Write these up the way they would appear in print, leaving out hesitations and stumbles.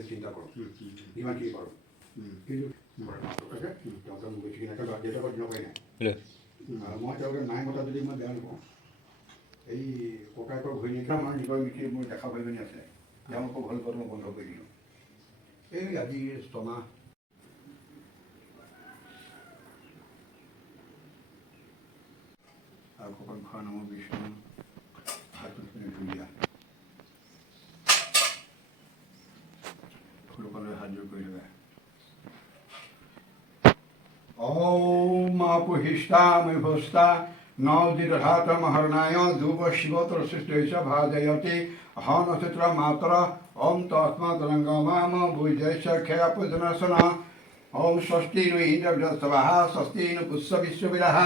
বলে চিন্তা করো নিমাকি করো কিন্তু তেওঁলোকে মোক বেছি এনেকৈ দেউতাকৰ দিনৰ পৰাই নাই মই তেওঁলোকে নাই মতা যদি মই বেয়া নাপাওঁ এই ককায়েকৰ ঘৈণীয়েকে আমাৰ নিজৰ মিতিৰ মোৰ দেখা পাই পিনি আছে তেওঁলোকক ভাল পোৱাটো মই বন্ধ কৰি দিলোঁ এই আজি ছমাহ আৰু কপাল খোৱা নামৰ বিষ্ণু হাতত ধুনীয়া ফুলকলৈ হাত জোৰ কৰি থাকে ओम आपुहिष्टा मभस्ता नवदिधातम हरणाय धूप शिवत्र सृष्टेश भाजयति हनचित्र मात्र ओम तस्मात् रंगमाम भुजैश क्षयपुजनसन ओम स्वस्ति नु इंद्रवृत्सवः स्वस्ति नु पुष्पविश्वविदः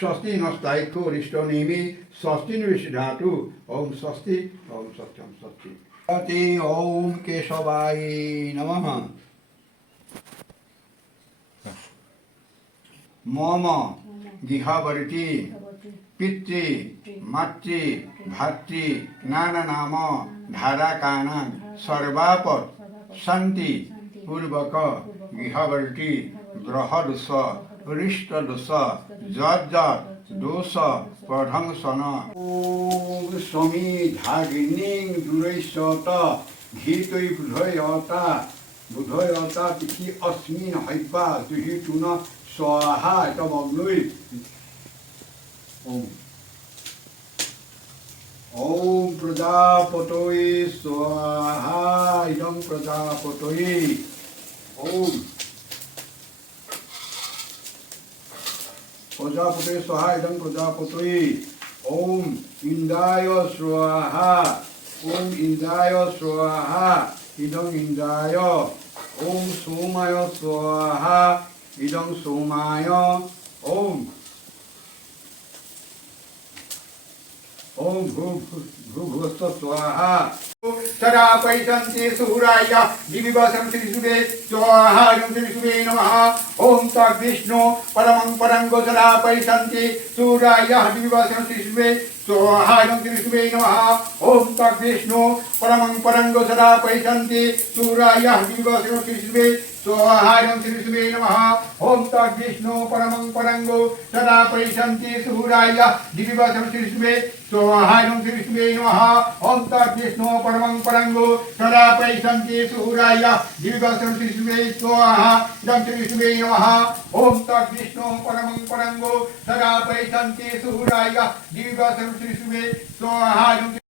स्वस्ति नस्ताइखोरिष्टो नेमि स्वस्ति नु विषधातु ओम स्वस्ति ओम सत्यम स्वस्ति ओम केशवाय नमः मम गृहवर्ती पितृ मातृ भातृ नाना नाम धाराकानां सर्वापद शांति पूर्वक गृहवर्ती ग्रहदोष रिष्टदोष जत दोष प्रध्वंसन ओम स्वामी धागिनी दुरैश्यत घीतै बुधयता तिथि अस्मिन् हैवा दुहितुन स्वाहा तमग्नुइ ओम ओम प्रजापतये स्वाहा इदं प्रजापतये ओम प्रजापतये स्वाहा इदं प्रजापतये ओम इंद्राय स्वाहा ओम इंद्राय स्वाहा इदं इंद्राय ओम सोमाय स्वाहा इदं सोमाय ओम ओम भूभुवस्व स्वाहा सदा पैसन्ति सूराय दिविवसं त्रिशुभे स्वाहा इदं त्रिशुभे नमः ओम तद्विष्णु परमं परंगो सदा पैसन्ति सूराय दिविवसं त्रिशुभे स्वाहा इदं त्रिशुभे नमः ओम तद्विष्णु परमं परंगो सदा पैसन्ति सूराय दिविवसं त्रिशुभे स्वाहा इदं त्रिशुभे नमः ओम तद्विष्णु परमं परंगो सदा पैसन्ति सूराय दिविवसं त्रिशुभे स्वाहा इदं त्रिशुभे नमः ओम तद्विष्णु परमं परंगो सदा पैसन्ति सूराय दिविवसं त्रिशुभे स्वाहा इदं त्रिशुभे नमः ओम तद्विष्णु परमं परंगो सदा पैसन्ति सूराय दिविवसं त्रिशुभे स्वाहा